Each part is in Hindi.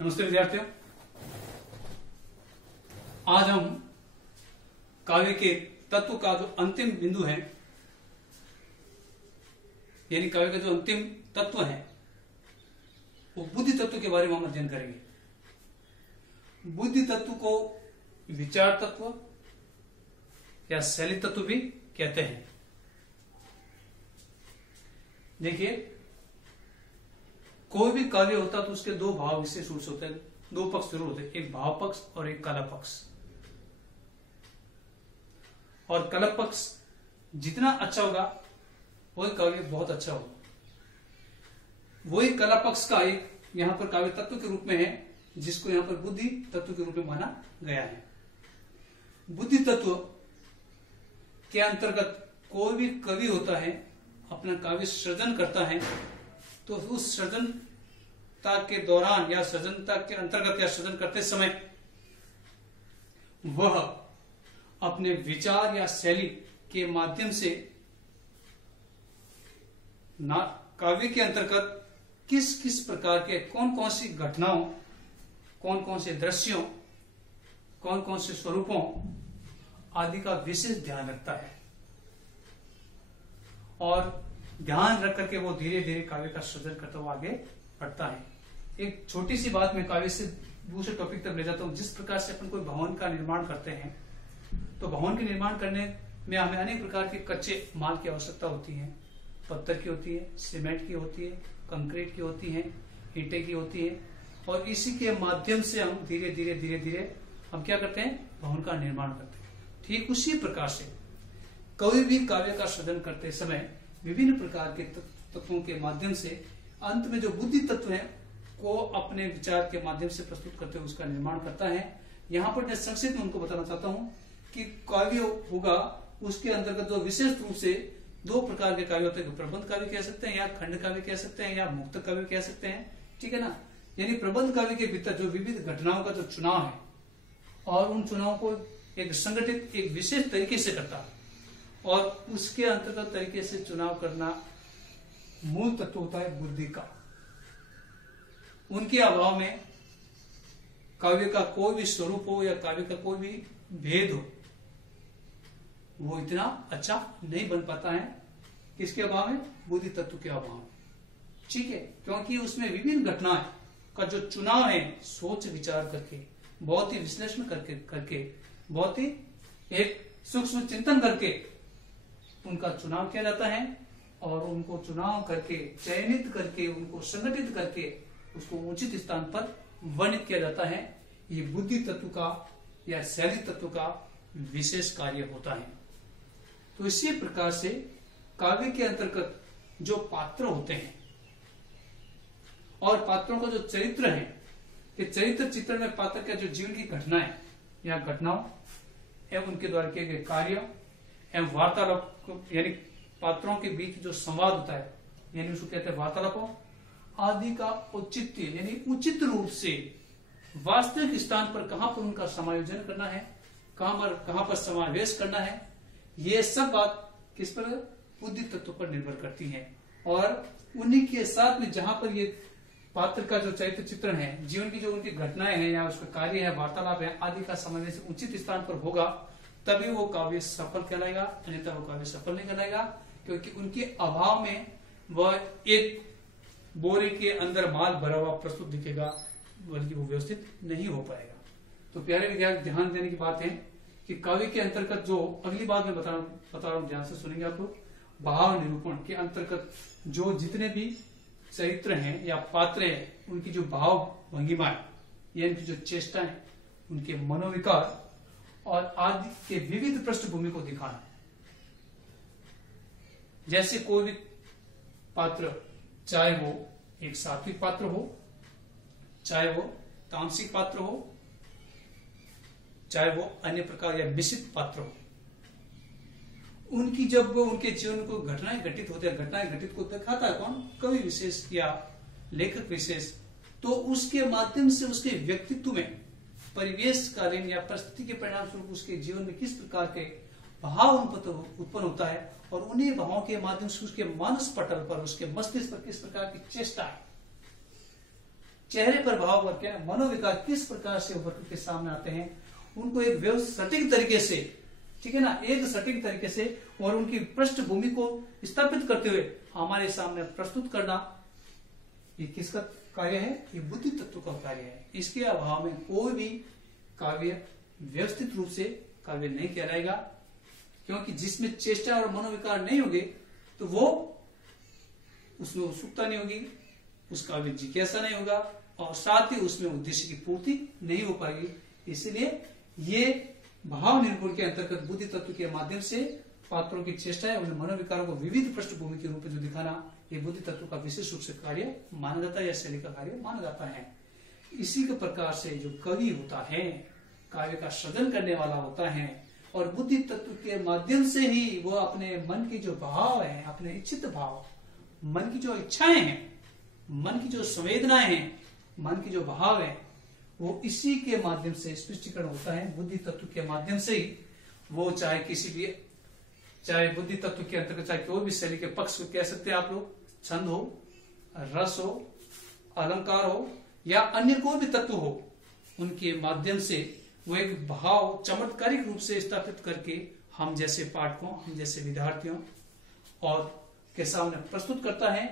नमस्ते विद्यार्थियों। आज हम काव्य के तत्व का जो अंतिम बिंदु है, यानी काव्य का जो अंतिम तत्व है वो बुद्धि तत्व के बारे में हम अध्ययन करेंगे। बुद्धि तत्व को विचार तत्व या शैली तत्व भी कहते हैं। देखिए, कोई भी काव्य होता तो उसके दो भाव विशेष रूप से होते हैं, दो पक्ष जरूर होते हैं, एक भाव पक्ष और एक कला पक्ष। और कला पक्ष जितना अच्छा होगा वही काव्य बहुत अच्छा होगा। वही कला पक्ष का एक यहां पर काव्य तत्व के रूप में है, जिसको यहां पर बुद्धि तत्व के रूप में माना गया है। बुद्धि तत्व के अंतर्गत कोई भी कवि होता है, अपना काव्य सृजन करता है, तो उस सृजनता के दौरान या सृजनता के अंतर्गत या सृजन करते समय वह अपने विचार या शैली के माध्यम से काव्य के अंतर्गत किस किस प्रकार के कौन कौन सी घटनाओं, कौन कौन से दृश्यों, कौन कौन से स्वरूपों आदि का विशेष ध्यान रखता है, और ध्यान रख करके वो धीरे धीरे काव्य का सृजन करता हुआ आगे बढ़ता है। एक छोटी सी बात में काव्य से दूसरे टॉपिक तक ले जाता हूं। जिस प्रकार से अपन कोई भवन का निर्माण करते हैं, तो भवन के निर्माण करने में हमें अनेक प्रकार के कच्चे माल की आवश्यकता होती है। पत्थर की होती है, सीमेंट की होती है, कंक्रीट की होती है, ईंटें की होती है, और इसी के माध्यम से हम धीरे धीरे हम क्या करते हैं, भवन का निर्माण करते हैं। ठीक उसी प्रकार से कोई भी काव्य का सृजन करते समय विभिन्न प्रकार के तत्वों के माध्यम से अंत में जो बुद्धि तत्व है को अपने विचार के माध्यम से प्रस्तुत करते हुए उसका निर्माण करता है। यहाँ पर मैं संक्षिप्त में उनको बताना चाहता हूँ कि काव्य होगा, उसके अंतर्गत जो विशेष रूप से दो प्रकार के काव्य होते हैं। प्रबंध काव्य कह सकते हैं, या खंड काव्य कह सकते हैं, या मुक्त काव्य कह सकते हैं। ठीक है ना। यानी प्रबंध काव्य के भीतर जो विविध घटनाओं का जो चुनाव है और उन चुनाव को एक संगठित एक विशेष तरीके से करता है, और उसके अंतर्गत तरीके से चुनाव करना मूल तत्व होता है बुद्धि का। उनके अभाव में काव्य का कोई भी स्वरूप हो या काव्य का कोई भी भेद हो, वो इतना अच्छा नहीं बन पाता है। किसके अभाव में? बुद्धि तत्व के अभाव में। ठीक है, क्योंकि उसमें विभिन्न घटनाएं का जो चुनाव है सोच विचार करके, बहुत ही विश्लेषण करके बहुत ही एक सूक्ष्म चिंतन करके उनका चुनाव किया जाता है, और उनको चुनाव करके चयनित करके उनको संगठित करके उसको उचित स्थान पर वर्णित किया जाता है। ये बुद्धि तत्व का या शैली तत्व का विशेष कार्य होता है। तो इसी प्रकार से काव्य के अंतर्गत जो पात्र होते हैं और पात्रों का जो चरित्र है, कि चरित्र चित्रण में पात्र का जो जीवन की घटनाएं या घटनाओं एवं उनके द्वारा किए गए कार्य एवं वार्तालाप, यानी पात्रों के बीच जो संवाद होता है, यानी उसको कहते हैं वार्तालापों आदि का औचित्य, यानी उचित रूप से वास्तविक स्थान पर कहां पर उनका समायोजन करना है, कहां पर समावेश करना है, ये सब बात किस पर? बुद्धि तत्व पर निर्भर करती है। और उन्हीं के साथ में जहां पर ये पात्र का जो चरित्र चित्रण है, जीवन की जो उनकी घटनाएं हैं या उसका कार्य है, वार्तालाप है आदि का समावेश उचित स्थान पर होगा, तभी वो काव्य सफल कहलाएगा, अन्यथा वो काव्य सफल नहीं कहलाएगा। क्योंकि उनके अभाव में वह एक बोरे के अंदर माल भरा हुआ प्रस्तुत दिखेगा, बल्कि वो व्यवस्थित नहीं हो पाएगा। तो प्यारे विद्यार्थी, ध्यान देने की बात है कि काव्य के अंतर्गत जो अगली बात में बता रहा हूं, ध्यान से सुनेंगे आप लोग। भाव निरूपण के अंतर्गत जो जितने भी चरित्र हैं या पात्र हैं, उनकी जो भाव भंगिमाएं या उनकी जो चेष्टाएं, उनके मनोविकार और आदि के विविध पृष्ठभूमि को दिखाना। जैसे कोई भी पात्र, चाहे वो एक सात्विक पात्र हो, चाहे वो तामसिक पात्र हो, चाहे वो अन्य प्रकार या मिश्रित पात्र हो, उनकी जब उनके जीवन को घटनाएं घटित होती है, घटनाएं घटित को दिखाता है कौन? कवि विशेष या लेखक विशेष। तो उसके माध्यम से उसके व्यक्तित्व में परिवेशकालीन या परिस्थिति के परिणाम स्वरूप उसके जीवन में किस प्रकार के भाव उत्पन्न होता है, और उन्हीं भावों के माध्यम से उसके मानस पटल पर, उसके मस्तिष्क पर किस प्रकार की चेष्टा चेहरे पर भाव वर्ग क्या मनोविकार किस प्रकार से उभर के सामने आते हैं, उनको एक व्यवस्थित तरीके से, ठीक है ना, एक सटीक तरीके से और उनकी पृष्ठभूमि को स्थापित करते हुए हमारे सामने प्रस्तुत करना, ये किसका कार्य है, ये बुद्धि तत्व का कार्य है। इसके अभाव में कोई भी काव्य व्यवस्थित रूप से काव्य नहीं कहलाएगा, क्योंकि जिसमें चेष्टा और मनोविकार नहीं होंगे तो वो उसमें उत्सुकता नहीं होगी, उस काव्य जिज्ञासा नहीं होगा और साथ ही उसमें उद्देश्य की पूर्ति नहीं हो पाएगी। इसलिए ये भाव निरूपण के अंतर्गत बुद्धि तत्व के माध्यम से पात्रों की चेष्टा है, उन्हें मनोविकारों को विविध पृष्ठभूमि के रूप में जो दिखाना, ये बुद्धि तत्व का विशेष रूप से कार्य माना जाता है या शैली का कार्य माना जाता है। इसी के प्रकार से जो कवि होता है, काव्य का सृजन करने वाला होता है और बुद्धि तत्व के माध्यम से ही वो अपने मन की जो भाव है, अपने इच्छित भाव, मन की जो इच्छाएं हैं, मन की जो संवेदनाएं हैं, मन की जो भाव है, वो इसी के माध्यम से स्पष्टीकरण होता है। बुद्धि तत्व के माध्यम से ही वो चाहे किसी भी, चाहे बुद्धि तत्व के अंतर्गत चाहे कोई भी शैली के पक्ष को कह सकते हैं आप लोग, छंद हो, रस हो, अलंकार हो या अन्य कोई भी तत्व हो, उनके माध्यम से वो एक भाव चमत्कारिक रूप से स्थापित करके हम जैसे पाठकों, हम जैसे विद्यार्थियों और के सामने प्रस्तुत करता है।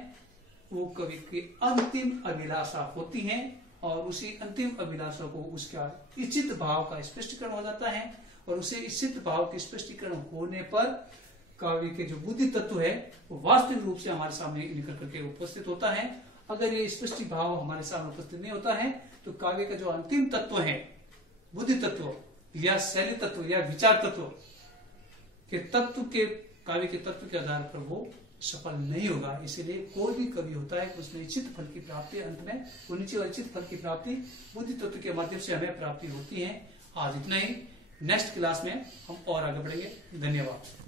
वो कवि की अंतिम अभिलाषा होती है और उसी अंतिम अभिलाषा को उसका इच्छित भाव का स्पष्टीकरण हो जाता है और उसे इच्छित भाव के स्पष्टीकरण होने पर काव्य के जो बुद्धि तत्व है वो वास्तविक रूप से हमारे सामने निकल करके उपस्थित होता है। अगर ये स्पष्ट भाव हमारे सामने उपस्थित नहीं होता है तो काव्य का जो अंतिम तत्व है, बुद्धि तत्व या शैली तत्व या विचार तत्व के तत्व के, काव्य के तत्व के आधार पर वो सफल नहीं होगा। इसीलिए कोई भी कवि होता है उसमें इच्छित फल की प्राप्ति, अंत में वो इच्छित फल की प्राप्ति बुद्धि तत्व के माध्यम से हमें प्राप्ति होती है। आज इतना ही, नेक्स्ट क्लास में हम और आगे बढ़ेंगे। धन्यवाद।